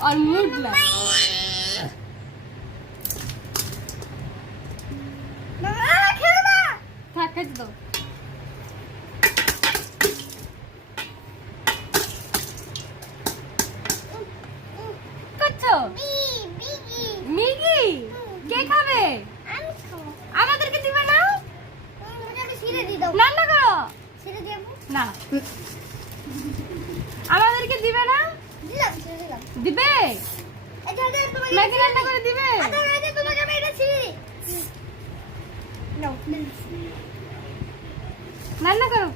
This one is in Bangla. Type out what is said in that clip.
और मूड ला থাক খেতে দাও করছো মিগি কে খাবে আমাদেরকে দিবে না রান্না করো না আমাদেরকে দিবে না দিবে ম্যাগি রান্না করে দিবে রান্না করো